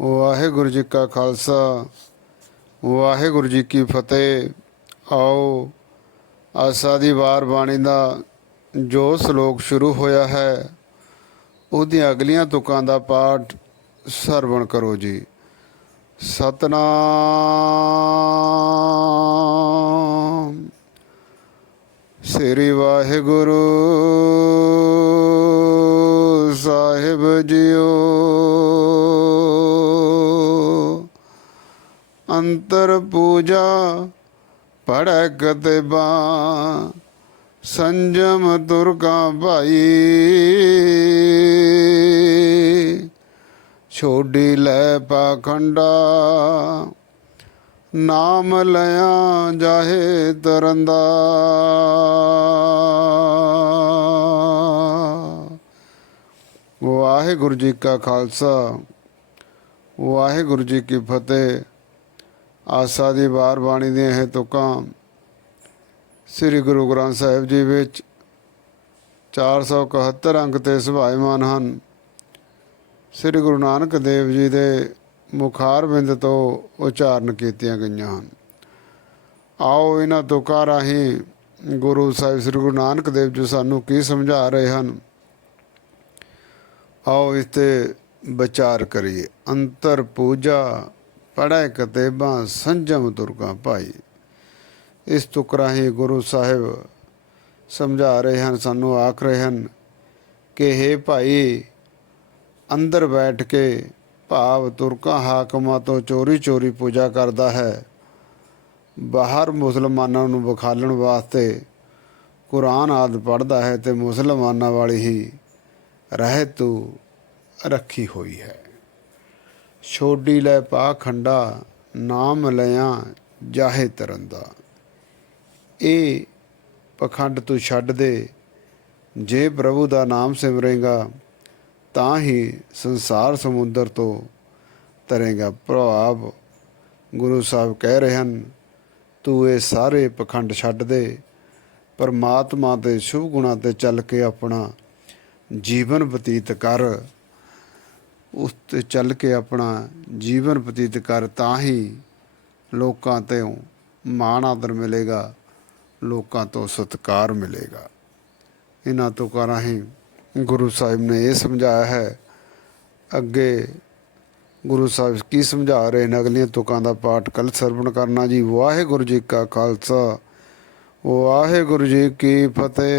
ਵਾਹਿਗੁਰੂ ਜੀ ਕਾ ਖਾਲਸਾ, ਵਾਹਿਗੁਰੂ ਜੀ ਕੀ ਫਤਿਹ। ਆਓ, ਆਸਾ ਦੀ ਵਾਰ ਬਾਣੀ ਦਾ ਜੋ ਸ਼ਲੋਕ ਸ਼ੁਰੂ ਹੋਇਆ ਹੈ, ਉਹਦੀਆਂ ਅਗਲੀਆਂ ਤੁਕਾਂ ਦਾ ਪਾਠ ਸਰਵਣ ਕਰੋ ਜੀ। ਸਤਨਾਮ। ਸ੍ਰੀ ਵਾਹਿਗੁਰੂ ਸਾਹਿਬ ਜੀਓ। ਅੰਤਰ ਪੂਜਾ ਪੜੈ ਕਤਿਬਾ ਸੰਜਮ ਦੁਰਗਾ ਭਾਈ। ਛੋਡੀ ਲੈ ਪਾਖੰਡਾ ਨਾਮ ਲਿਆ ਜਾਹੇ ਤਰੰਦਾ। ਵਾਹਿਗੁਰੂ ਜੀ ਕਾ ਖਾਲਸਾ। ਵਾਹਿਗੁਰੂ ਜੀ ਕੀ ਫਤਿਹ। ਆਸਾ ਦੀ ਵਾਰ ਬਾਣੀ ਦੀਆਂ ਇਹ ਤੁਕਾਂ ਸ੍ਰੀ ਗੁਰੂ ਗ੍ਰੰਥ ਸਾਹਿਬ ਜੀ ਵਿੱਚ 471 ਅੰਕ ਤੇ ਸੁਭਾਇਮਾਨ ਹਨ। ਸ੍ਰੀ ਗੁਰੂ ਨਾਨਕ ਦੇਵ ਜੀ ਦੇ ਮੁਖਾਰ ਬਿੰਦ ਤੋਂ ਉਚਾਰਨ ਕੀਤੀਆਂ ਗਈਆਂ ਹਨ। ਆਓ ਇਹਨਾਂ ਤੁਕਾਂ ਰਾਹੀਂ ਗੁਰੂ ਸਾਹਿਬ ਸ੍ਰੀ ਗੁਰੂ ਨਾਨਕ ਦੇਵ ਜੀ ਸਾਨੂੰ ਕੀ ਸਮਝਾ ਰਹੇ ਹਨ? ਆਓ ਇਸ ਤੇ ਵਿਚਾਰ ਕਰੀਏ। ਅੰਤਰ ਪੂਜਾ ਪੜ੍ਹੈ ਕਤੇਬਾਂ, ਸੰਜਮ ਦੁਰਗਾ ਭਾਈ। ਇਸ ਤੁਕ ਰਾਹੀਂ ਗੁਰੂ ਸਾਹਿਬ ਸਮਝਾ ਰਹੇ ਹਨ, ਸਾਨੂੰ ਆਖ ਰਹੇ ਹਨ ਕਿ हे ਭਾਈ, ਅੰਦਰ ਬੈਠ ਕੇ ਭਾਵ ਤੁਰਕਾਂ ਹਾਕਮਾਂ ਤੋਂ ਚੋਰੀ ਚੋਰੀ ਪੂਜਾ ਕਰਦਾ ਹੈ। ਬਾਹਰ ਮੁਸਲਮਾਨਾਂ ਨੂੰ ਵਿਖਾਲਣ ਵਾਸਤੇ ਕੁਰਾਨ ਆਦ ਪੜ੍ਹਦਾ ਹੈ ਤੇ ਮੁਸਲਮਾਨਾਂ ਵਾਲੀ ਹੀ ਰਹਿ ਤੂੰ ਰੱਖੀ ਹੋਈ ਹੈ। ਛੋਡੀ ਲੈ ਪਾਖੰਡਾ ਨਾਮ ਲਿਆ ਜਾਹੇ ਤਰੰਦਾ। ਇਹ ਪਖੰਡ ਤੂੰ ਛੱਡ ਦੇ, ਜੇ ਪ੍ਰਭੂ ਦਾ ਨਾਮ ਸਿਮਰੇਗਾ, ਤਾਂ ਹੀ ਸੰਸਾਰ ਸਮੁੰਦਰ ਤੋਂ ਤਰੇਗਾ। ਪ੍ਰਭਾਵ ਗੁਰੂ ਸਾਹਿਬ ਕਹਿ ਰਹੇ ਹਨ, ਤੂੰ ਇਹ ਸਾਰੇ ਪਖੰਡ ਛੱਡ ਦੇ, ਪਰਮਾਤਮਾ ਦੇ ਸ਼ੁਭ ਗੁਣਾਂ ਤੇ ਚੱਲ ਕੇ ਆਪਣਾ ਜੀਵਨ ਬਤੀਤ ਕਰ। ਉਸ ਤੇ ਚੱਲ ਕੇ ਆਪਣਾ ਜੀਵਨ ਬਤੀਤ ਕਰ ਤਾਂ ਹੀ ਲੋਕਾਂ ਤੋਂ ਮਾਣ ਆਦਰ ਮਿਲੇਗਾ, ਲੋਕਾਂ ਤੋਂ ਸਤਿਕਾਰ ਮਿਲੇਗਾ। ਇਹਨਾਂ ਤੋਂ ਰਾਹੀਂ ਗੁਰੂ ਸਾਹਿਬ ਨੇ ਇਹ ਸਮਝਾਇਆ ਹੈ, ਅੱਗੇ ਗੁਰੂ ਸਾਹਿਬ ਕੀ ਸਮਝਾ ਰਹੇ ਨੇ? ਅਗਲੀਆਂ ਤੁਕਾਂ ਦਾ ਪਾਠ ਕੱਲ ਸਰਵਣ ਕਰਨਾ ਜੀ। ਵਾਹਿਗੁਰੂ ਜੀ ਕਾ ਖਾਲਸਾ, ਵਾਹਿਗੁਰੂ ਜੀ ਕੀ ਫਤਿਹ।